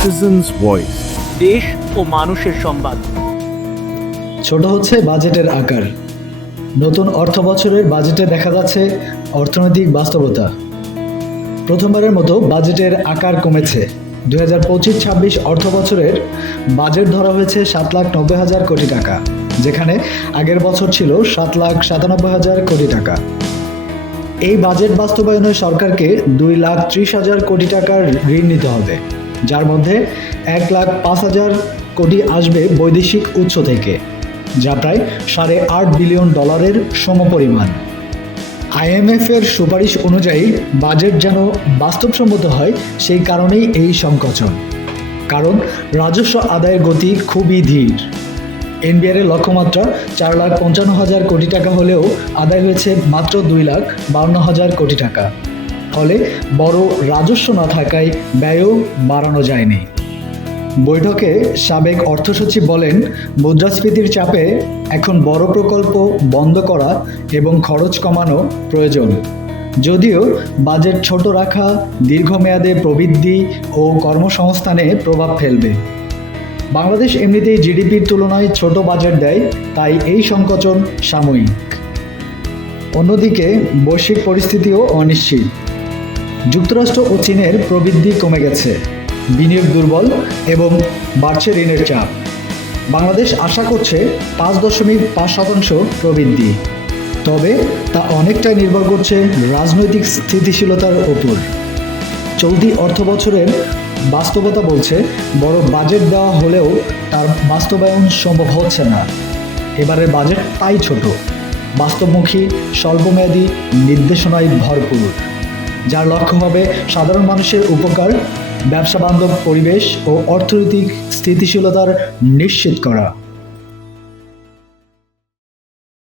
citizen's voice. দেশ ও মানুষের সংবাদ। ছোট হচ্ছে বাজেটের আকার। নতুন অর্থ বছরের বাজেটে দেখা যাচ্ছে অর্থনৈতিক বাস্তবতা। প্রথমবারের মতো বাজেটের আকার কমেছে। দু হাজার পঁচিশ ছাব্বিশ অর্থ বছরের বাজেট ধরা হয়েছে সাত লাখ নব্বই হাজার কোটি টাকা যেখানে আগের বছর ছিল সাত লাখ সাতানব্বই হাজার কোটি টাকা। এই বাজেট বাস্তবায়নে সরকারকে দুই লাখ ত্রিশ হাজার কোটি টাকার ঋণ নিতে হবে। যার মধ্যে এক লাখ পাঁচ হাজার কোটি আসবে বৈদেশিক উৎস থেকে, যা প্রায় সাড়ে আট বিলিয়ন ডলারের সমপরিমাণ। আইএমএফ এর সুপারিশ অনুযায়ী বাজেট যেন বাস্তবসম্মত হয় সেই কারণেই এই সংকোচন। কারণ রাজস্ব আদায়ের গতি খুবই ধীর। এনবিআরের লক্ষ্যমাত্রা চার লাখ পঞ্চান্ন হাজার কোটি টাকা হলেও আদায় হয়েছে মাত্র দুই লাখ বাউন্ন হাজার কোটি টাকা। ফলে বড় রাজস্ব না থাকায় ব্যয়ও বাড়ানো যায়নি। বৈঠকে সাবেক অর্থসচিব বলেন, মুদ্রাস্ফীতির চাপে এখন বড় প্রকল্প বন্ধ করা এবং খরচ কমানো প্রয়োজন। যদিও বাজেট ছোট রাখা, দীর্ঘমেয়াদে প্রবৃদ্ধি ও কর্মসংস্থানে প্রভাব ফেলবে। বাংলাদেশ এমনিতেই জিডিপির তুলনায় ছোট বাজেট দেয়, তাই এই সংকোচন সাময়িক। অন্যদিকে, বৈশ্বিক পরিস্থিতিও অনিশ্চিত। যুক্তরাষ্ট্র ও চীনের প্রবৃদ্ধি কমে গেছে। বিনিয়োগ দুর্বল এবং বাড়ছে ঋণের চাপ। বাংলাদেশ আশা করছে পাঁচ দশমিক পাঁচ শতাংশ প্রবৃদ্ধি। তবে তা অনেকটাই নির্ভর করছে রাজনৈতিক স্থিতিশীলতার ওপর। চলতি অর্থ বছরের বাস্তবতা বলছে, বড় বাজেট দেওয়া হলেও তার বাস্তবায়ন সম্ভব হচ্ছে না। এবারের বাজেট তাই ছোট। বাস্তবমুখী, স্বল্পমেয়াদী নির্দেশনায় ভরপুর। যার লক্ষ্য হবে সাধারণ মানুষের উপকার ব্যবসা বান্ধব পরিবেশ ও অর্থনৈতিক স্থিতিশীলতার নিশ্চিত করা।